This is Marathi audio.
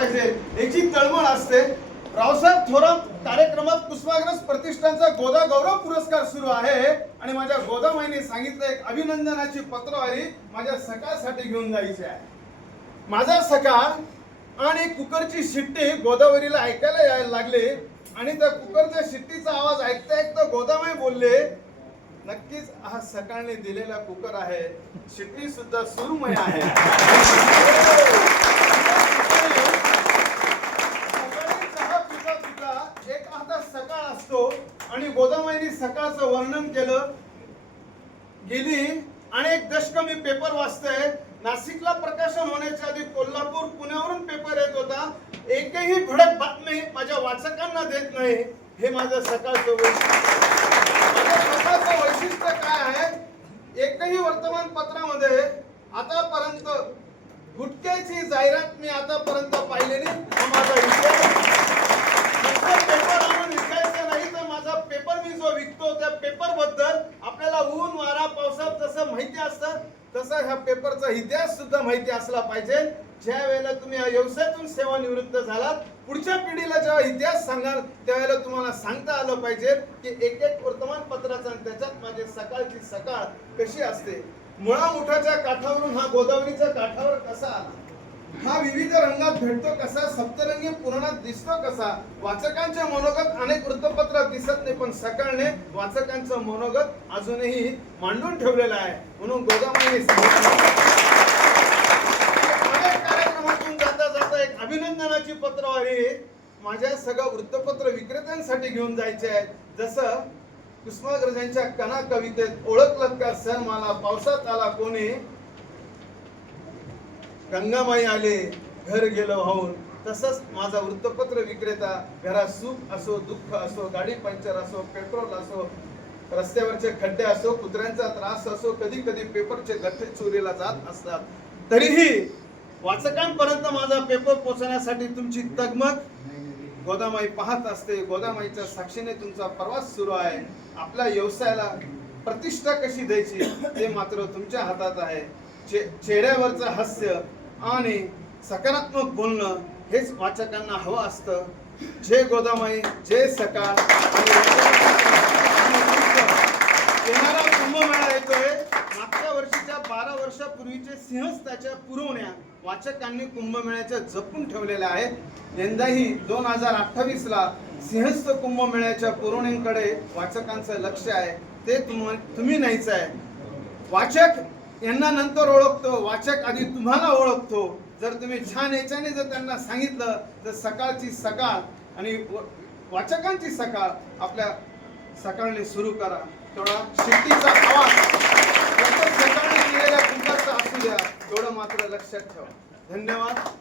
पाहिजे याची तळमळ असते. रावसाहेब थोरात कार्यक्रमात कुसुमाग्रज प्रतिष्ठानचा गोदा गौरव पुरस्कार सुरू आहे आणि माझ्या गोदामाईने सांगितलं एक अभिनंदनाची पत्रवारी माझ्या सकाळसाठी घेऊन जायची आहे. माझा सकाळ आणि कुकरची शिट्टी गोदावरीला ऐकायला यायला लागले आणि त्या कुकरच्या शिट्टीचा आवाज ऐकता ऐकता गोदामाई बोलले, नक्कीच हा सकाळने दिलेला कुकर आहे, शिट्टी सुद्धा सुरूमय आहे. एक आता सकाळ असतो आणि गोदामाईने सकाळचं वर्णन केलं. गेली अनेक दशक मी पेपर वाचतोय. नाशिकला प्रकाशन होण्याच्या आधी कोल्हापूर पुण्यावरून पेपर येत होता. एकही भडक बातमी माझ्या वाचकांना देत नाही. हे माझं सकाळचं वैशिष्ट्य काय आहे? एकही वर्तमानपत्रामध्ये आतापर्यंत गुटख्याची जाहिरात मी आतापर्यंत पाहिलेली. हा माझा विषय. पेपर आणून विकायचं नाही तर माझा पेपर मी जो विकतो त्या पेपर बद्दल आपल्याला ऊन वारा पावसात जसं माहिती असतं तसं ह्या पेपरचा इतिहास सुद्धा माहिती असला पाहिजे. ज्या वेळेला तुम्ही या व्यवसायातून सेवानिवृत्त झालात, पुढच्या पिढीला जेव्हा इतिहास सांगाल त्यावेळेला तुम्हाला सांगता आलं पाहिजे की एक एक वर्तमानपत्राचा आणि त्याच्यात माझी सकाळची सकाळ कशी असते. मुळा मुठाच्या काठावरून हा गोदावरीच्या काठावर कसा आला, हा विविध रंगात भेटतो कसा, सप्तरंगी पुराणात दिसतो कसा. वाचकांचे मनोगत अनेक वृत्तपत्रात दिसत नाही, पण सकाळने वाचकांचं मनोगत अजूनही मांडून ठेवलेलं आहे. म्हणून गोदामाईने अनेक कार्यक्रमातून जाता जाता एक अभिनंदनाची पत्रवारी माझ्या सगळ्या वृत्तपत्र विक्रेत्यांसाठी घेऊन जायचे आहे. जसं कुसुमाग्रजांच्या कणा कवितेत ओळखलं का सण मला पावसात आला कोणी, गंगामाई आले घर गेलं वाहून, तसंच माझा वृत्तपत्र विक्रेता घरात सुख असो दुःख असो, गाडी पंक्चर असो, पेट्रोल असो, रस्त्यावरचे खड्डे असो, कुत्र्यांचा त्रास असो, कधी कधी पेपरचे गठ्ठे चोरीला जात असतात, तरीही वाचकांपर्यंत माझा पेपर पोहोचण्यासाठी तुमची तगमग गोदामाई पाहत असते. गोदामाईच्या साक्षीने तुमचा प्रवास सुरू आहे. आपल्या व्यवसायाला प्रतिष्ठा कशी द्यायची ते मात्र तुमच्या हातात आहे. चेहऱ्यावरचं हास्य आणि सकारात्मक बोलणं हेच वाचकांना हवं असतं. जय गोदामाई, जय सकाळ. येणारा कुंभमेळा येतोय. मागच्या वर्षीच्या 12 वर्षापूर्वीचे सिंहस्थ त्याच्या पुरवण्या वाचकांनी कुंभमेळ्याच्या जपून ठेवलेल्या आहेत. यंदाही 2028ला सिंहस्थ कुंभमेळ्याच्या पुरवण्यांकडे वाचकांचं लक्ष आहे. ते तुम्ही नाहीच आहे. वाचक यांना नंतर ओळखतो, वाचक आधी तुम्हाला ओळखतो. जर तुम्ही छान याच्याने जर त्यांना सांगितलं तर सकाळची सकाळ आणि वाचकांची सकाळ आपल्या सकाळने सुरू करा. तेवढा शिट्टीचा आवाज सकाळने केलेल्या कुंभारचा असू द्या, एवढं मात्र लक्षात ठेवा. धन्यवाद.